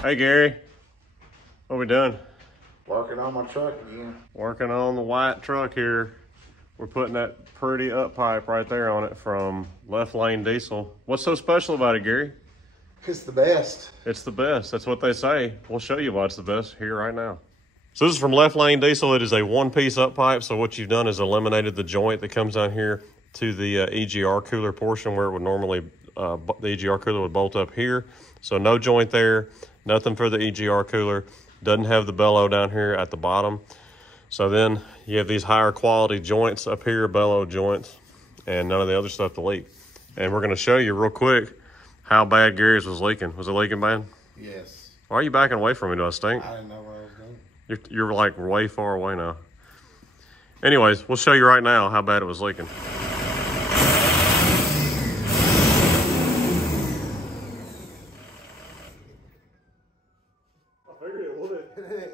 Hey Gary, what we doing? Working on my truck again. Working on the white truck here. We're putting that pretty up pipe right there on it from Left Lane Diesel. What's so special about it, Gary? It's the best. It's the best. That's what they say. We'll show you why it's the best here right now. So this is from Left Lane Diesel. It is a one-piece up pipe. So what you've done is eliminated the joint that comes down here to the EGR cooler portion where it would normally, the EGR cooler would bolt up here. So no joint there, nothing for the EGR cooler. Doesn't have the bellow down here at the bottom. So then you have these higher quality joints up here, bellow joints, and none of the other stuff to leak. And we're gonna show you real quick how bad Gary's was leaking. Was it leaking bad? Yes. Why are you backing away from me? Do I stink? I didn't know what I was doing. You're like way far away now. Anyways, we'll show you right now how bad it was leaking.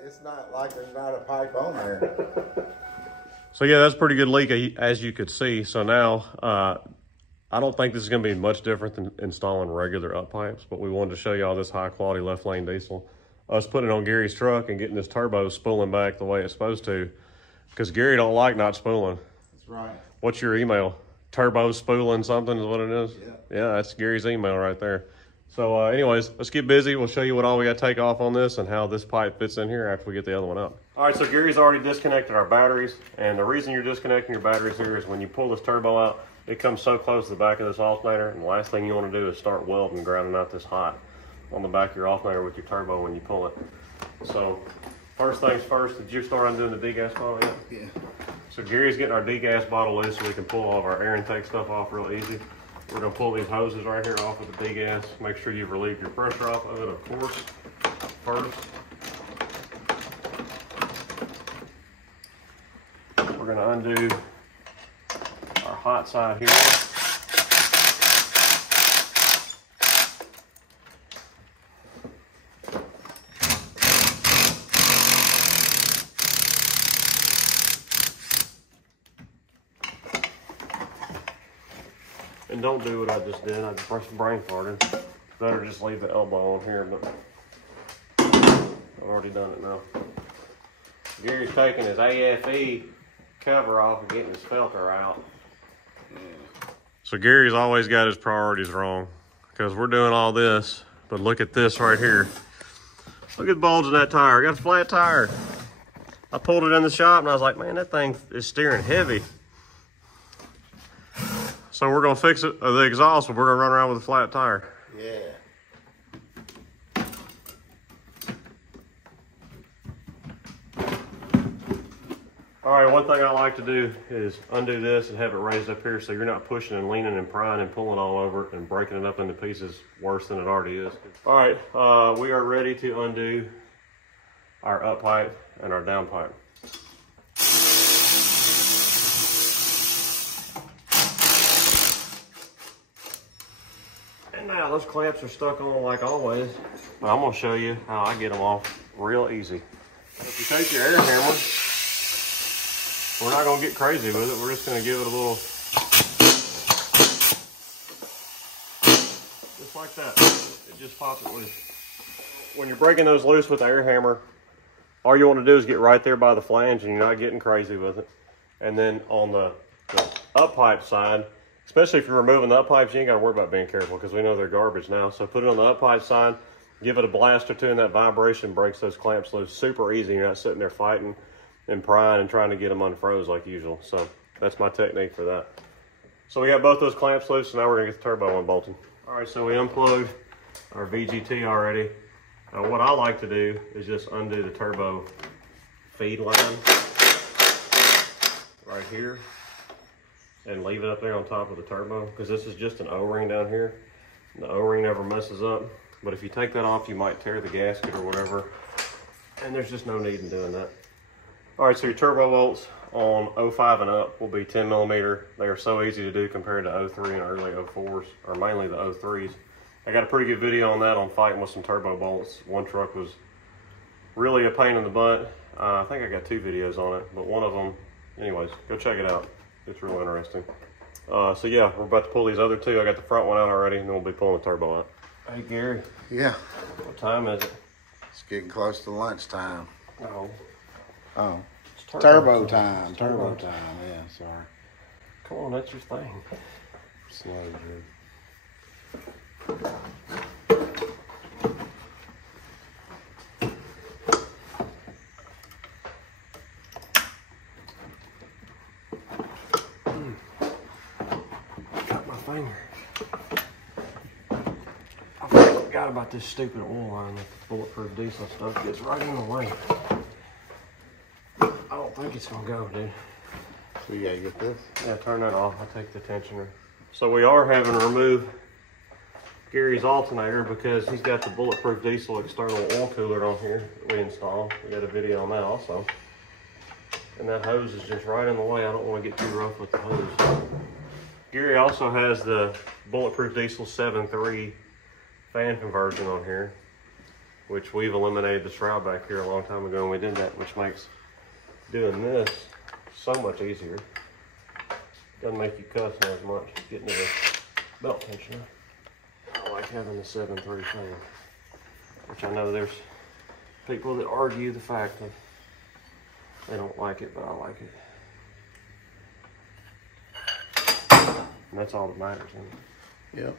It's not like there's not a pipe on there. So yeah, that's a pretty good leak as you could see. So now, I don't think this is gonna be much different than installing regular up pipes, but we wanted to show you all this high quality Left Lane Diesel. Us putting it on Gary's truck and getting this turbo spooling back the way it's supposed to, because Gary don't like not spooling. That's right. What's your email? Turbo spooling something is what it is? Yeah. Yeah, that's Gary's email right there. So anyways, let's get busy. We'll show you what all we got to take off on this and how this pipe fits in here after we get the other one out. All right, so Gary's already disconnected our batteries. And the reason you're disconnecting your batteries here is when you pull this turbo out, it comes so close to the back of this alternator. And the last thing you want to do is start welding and grounding out this hot on the back of your alternator with your turbo when you pull it. So first things first, did you start undoing the degas bottle yet? Yeah. So Gary's getting our degas bottle loose so we can pull all of our air intake stuff off real easy. We're gonna pull these hoses right here off of the degas. Make sure you've relieved your pressure off of it, of course, first. We're gonna undo our hot side here. And don't do what I just did. I just brain farted. Better just leave the elbow on here, but I've already done it now. Gary's taking his AFE cover off and getting his filter out. So Gary's always got his priorities wrong because we're doing all this, but look at this right here. Look at the bulge in that tire. I got a flat tire. I pulled it in the shop and I was like, man, that thing is steering heavy. So we're gonna fix it, the exhaust, but we're gonna run around with a flat tire. Yeah. All right, one thing I like to do is undo this and have it raised up here so you're not pushing and leaning and prying and pulling all over it and breaking it up into pieces worse than it already is. All right, we are ready to undo our up pipe and our down pipe. Now those clamps are stuck on like always, but I'm gonna show you how I get them off real easy. If you take your air hammer, we're not gonna get crazy with it. We're just gonna give it a little, just like that. It just pops it loose. When you're breaking those loose with the air hammer, all you want to do is get right there by the flange and you're not getting crazy with it. And then on the up pipe side, especially if you're removing the up pipes, you ain't got to worry about being careful because we know they're garbage now. So put it on the up pipe side, give it a blast or two, and that vibration breaks those clamps loose super easy. You're not sitting there fighting and prying and trying to get them unfroze like usual. So that's my technique for that. So we got both those clamps loose, so now we're going to get the turbo unbolted. All right, so we unplugged our VGT already. Now what I like to do is just undo the turbo feed line right here and leave it up there on top of the turbo because this is just an O-ring down here. The O-ring never messes up, but if you take that off, you might tear the gasket or whatever, and there's just no need in doing that. All right, so your turbo bolts on 05 and up will be 10 millimeter. They are so easy to do compared to 03 and early 04s, or mainly the 03s. I got a pretty good video on that on fighting with some turbo bolts. One truck was really a pain in the butt. I think I got 2 videos on it, but one of them, anyways, go check it out. It's real interesting. So yeah, we're about to pull these other 2. I got the front one out already, and then we'll be pulling the turbo out. Hey Gary. Yeah. What time is it? It's getting close to lunchtime. No. Oh. It's Turbo time. Turbo time. Yeah, sorry. Come on, that's your thing. Slow, dude. Got my finger. I forgot about this stupid oil line that the bulletproof diesel stuff gets right in the way. I don't think it's gonna go, dude. So you gotta get this? Yeah, turn that off. I'll take the tensioner. So we are having to remove Gary's alternator because he's got the bulletproof diesel external oil cooler on here that we installed. We got a video on that also. And that hose is just right in the way. I don't want to get too rough with the hose. Gary also has the bulletproof diesel 7.3 fan conversion on here, which we've eliminated the shroud back here a long time ago, and we did that, which makes doing this so much easier. Doesn't make you cuss as much getting to the belt tensioner. I like having the 7.3 fan, which I know there's people that argue the fact that they don't like it, but I like it. And that's all that matters, isn't it? Yep.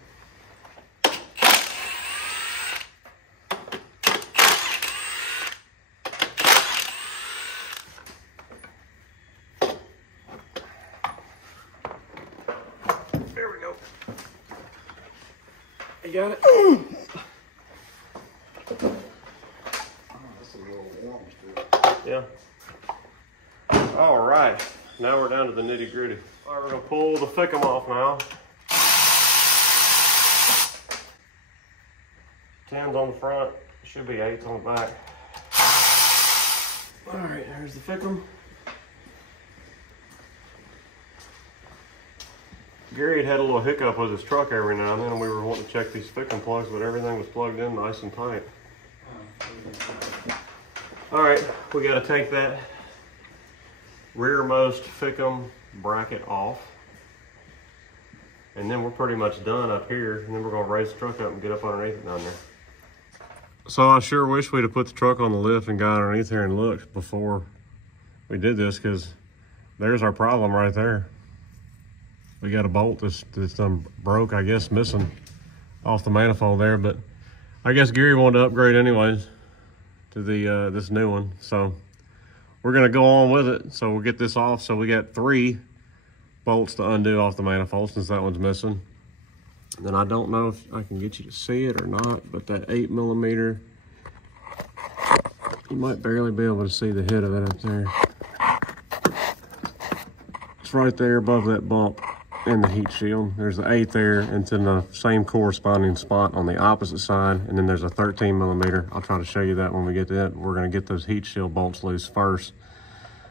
There we go. You got it? That's a little warm still. Yeah. All right. Now we're down to the nitty gritty. All right, we're gonna pull the thickum off now. 10s on the front, should be 8s on the back. All right, there's the thickum. Gary had a little hiccup with his truck every now and then, and we were wanting to check these thickum plugs, but everything was plugged in nice and tight. All right, we got to take that rearmost thickum bracket off, and then we're pretty much done up here, and then we're going to raise the truck up and get up underneath it down there. So I sure wish we'd have put the truck on the lift and got underneath here and looked before we did this, because there's our problem right there. We got a bolt that's broke, I guess, missing off the manifold there, but I guess Gary wanted to upgrade anyways to the this new one, so we're gonna go on with it. So we'll get this off. So we got 3 bolts to undo off the manifold since that one's missing. And then I don't know if I can get you to see it or not, but that 8mm, you might barely be able to see the head of it up there. It's right there above that bump in the heat shield. There's the 8 there, and it's in the same corresponding spot on the opposite side. And then there's a 13mm. I'll try to show you that when we get to that. We're gonna get those heat shield bolts loose first,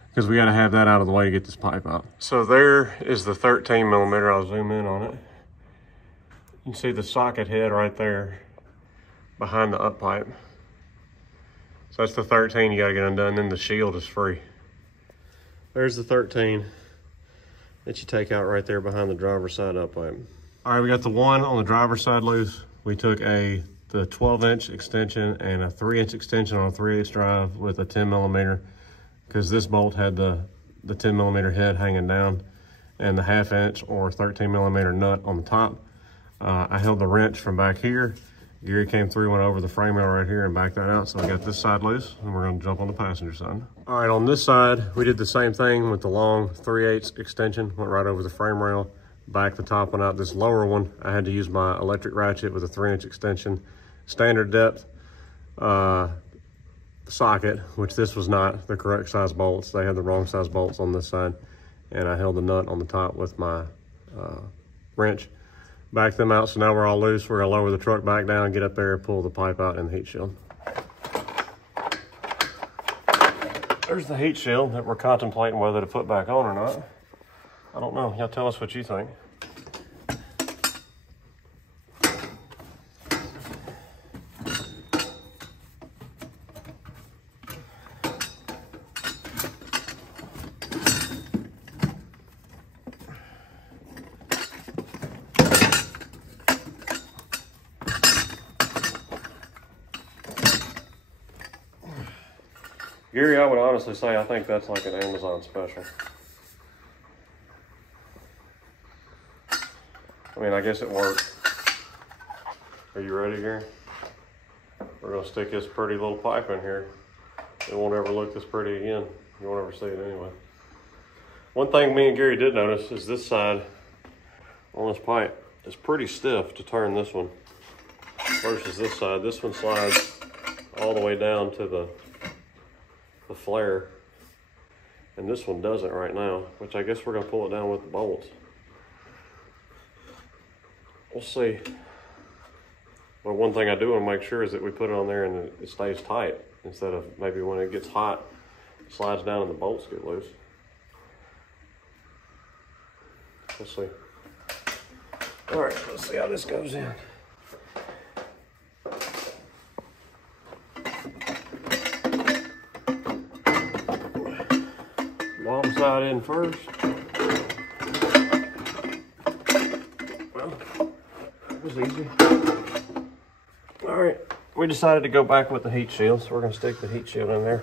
because we gotta have that out of the way to get this pipe out. So there is the 13mm. I'll zoom in on it. You can see the socket head right there behind the up pipe. So that's the 13 you gotta get undone, then the shield is free. There's the 13 that you take out right there behind the driver's side up pipe. All right, we got the one on the driver's side loose. We took the 12-inch extension and a 3-inch extension on a 3/8 drive with a 10mm, because this bolt had the 10mm head hanging down and the 1/2-inch or 13mm nut on the top. I held the wrench from back here. Gary came through, went over the frame rail right here and backed that out. So I got this side loose, and we're gonna jump on the passenger side. All right, on this side, we did the same thing with the long 3/8 extension, went right over the frame rail, backed the top one out. This lower one, I had to use my electric ratchet with a 3-inch extension, standard depth socket, which this was not the correct size bolts. They had the wrong size bolts on this side. And I held the nut on the top with my wrench. Back them out, so now we're all loose. We're gonna lower the truck back down, get up there, pull the pipe out in the heat shield. There's the heat shield that we're contemplating whether to put back on or not. I don't know, y'all tell us what you think. Gary, I would honestly say I think that's like an Amazon special. I mean, I guess it worked. Are you ready, Gary? We're gonna stick this pretty little pipe in here. It won't ever look this pretty again. You won't ever see it anyway. One thing me and Gary did notice is this side on this pipe is pretty stiff to turn this one versus this side. This one slides all the way down to the flare, and this one doesn't right now, which I guess we're gonna pull it down with the bolts. We'll see. But one thing I do want to make sure is that we put it on there and it stays tight instead of maybe when it gets hot, it slides down and the bolts get loose. We'll see. All right, let's see how this goes in. Bottom side in first. Well, that was easy. All right, we decided to go back with the heat shield, so we're gonna stick the heat shield in there.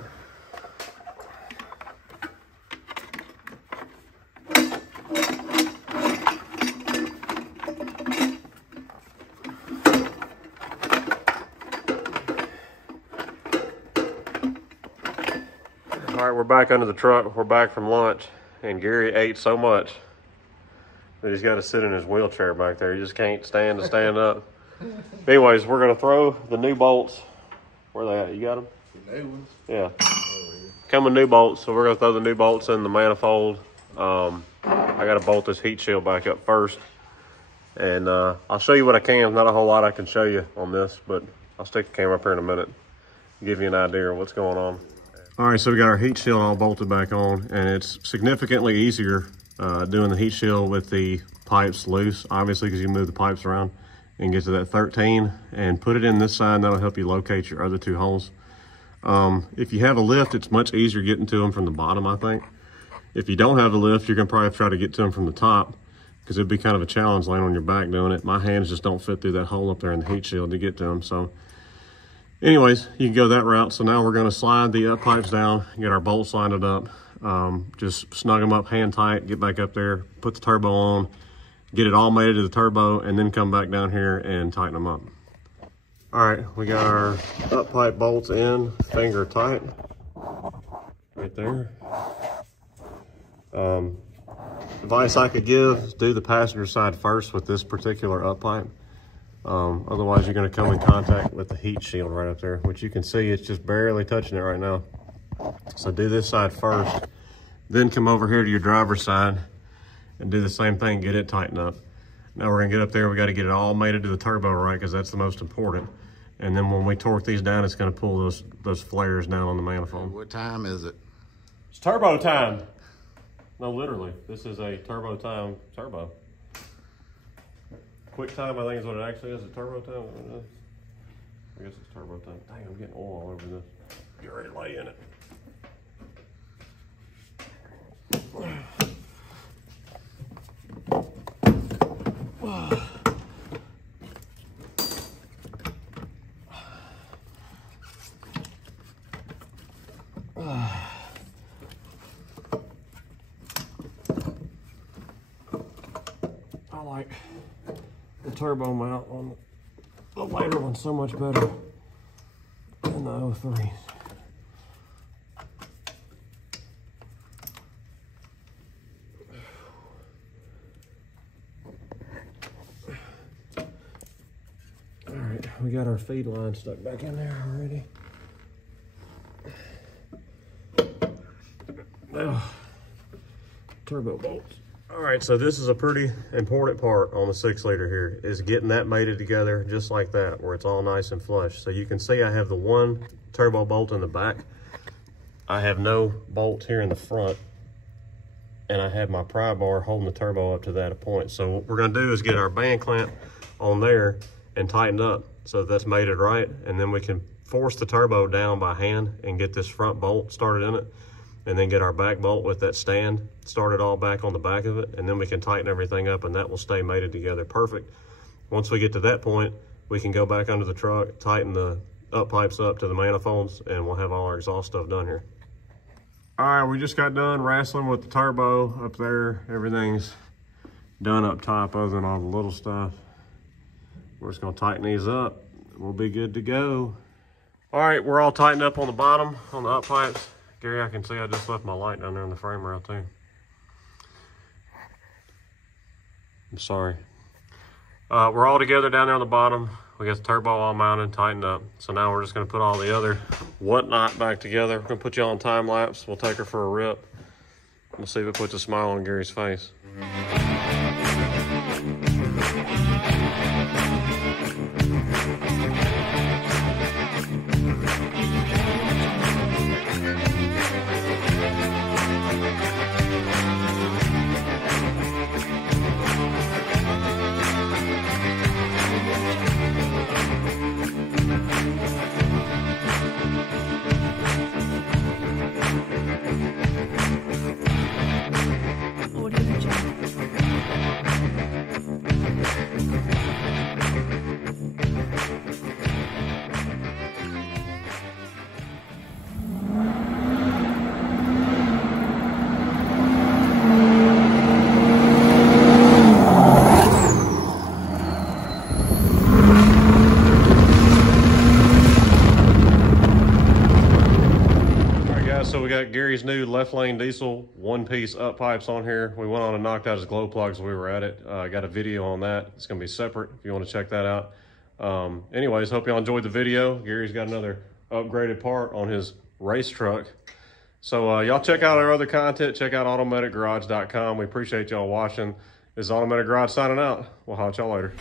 All right, we're back under the truck. We're back from lunch, and Gary ate so much that he's got to sit in his wheelchair back there. He just can't stand to stand up. Anyways, we're gonna throw the new bolts. Where are they at? You got them? The new ones? Yeah. Coming new bolts, so we're gonna throw the new bolts in the manifold. I gotta bolt this heat shield back up first. And I'll show you what I can. Not a whole lot I can show you on this, but I'll stick the camera up here in a minute, give you an idea of what's going on. All right, so we got our heat shield all bolted back on, and it's significantly easier doing the heat shield with the pipes loose, obviously, because you move the pipes around and get to that 13 and put it in this side. That'll help you locate your other two holes. If you have a lift, it's much easier getting to them from the bottom, I think. If you don't have a lift, you're gonna probably try to get to them from the top, because it'd be kind of a challenge laying on your back doing it. My hands just don't fit through that hole up there in the heat shield to get to them. So anyways, you can go that route. So now we're gonna slide the up pipes down, get our bolts lined up, just snug them up hand tight, get back up there, put the turbo on, get it all mated to the turbo, and then come back down here and tighten them up. All right, we got our up pipe bolts in, finger tight, right there. Advice I could give is do the passenger side first with this particular up pipe. Otherwise you're gonna come in contact with the heat shield right up there, which you can see it's just barely touching it right now. So do this side first, then come over here to your driver's side and do the same thing, get it tightened up. Now we're gonna get up there, we gotta get it all mated to the turbo right, because that's the most important. And then when we torque these down, it's gonna pull those flares down on the manifold. What time is it? It's turbo time. No, literally, this is a turbo time turbo. Quick time, I think is what it actually is, a turbo time. I guess it's turbo time. Dang, I'm getting oil all over this. Get ready to lay in it. I like the turbo mount on the later one so much better than the 03s. All right, we got our feed line stuck back in there already. Now, turbo bolts. All right, so this is a pretty important part on the 6-liter here, is getting that mated together just like that, where it's all nice and flush. So you can see I have the one turbo bolt in the back. I have no bolts here in the front, and I have my pry bar holding the turbo up to that point. So what we're gonna do is get our band clamp on there and tightened up so that's mated right, and then we can force the turbo down by hand and get this front bolt started in it, and then get our back bolt with that stand started all back on the back of it, and then we can tighten everything up and that will stay mated together perfect. Once we get to that point, we can go back under the truck, tighten the up pipes up to the manifolds, and we'll have all our exhaust stuff done here. All right, we just got done wrestling with the turbo up there. Everything's done up top other than all the little stuff. We're just gonna tighten these up. We'll be good to go. All right, we're all tightened up on the bottom, on the up pipes. Gary, I can see I just left my light down there in the frame rail too. I'm sorry. We're all together down there on the bottom. We got the turbo all mounted, tightened up. So now we're just gonna put all the other whatnot back together. We're gonna put you on time lapse. We'll take her for a rip. We'll see if it puts a smile on Gary's face. So we got Gary's new left lane diesel one-piece up pipes on here. We went on and knocked out his glow plugs while we were at it. Got a video on that. It's gonna be separate if you want to check that out. Anyways, hope y'all enjoyed the video. Gary's got another upgraded part on his race truck. So y'all check out our other content. Check out AutomedicGarage.com. We appreciate y'all watching. This is Automatic Garage signing out. We'll holler at y'all later.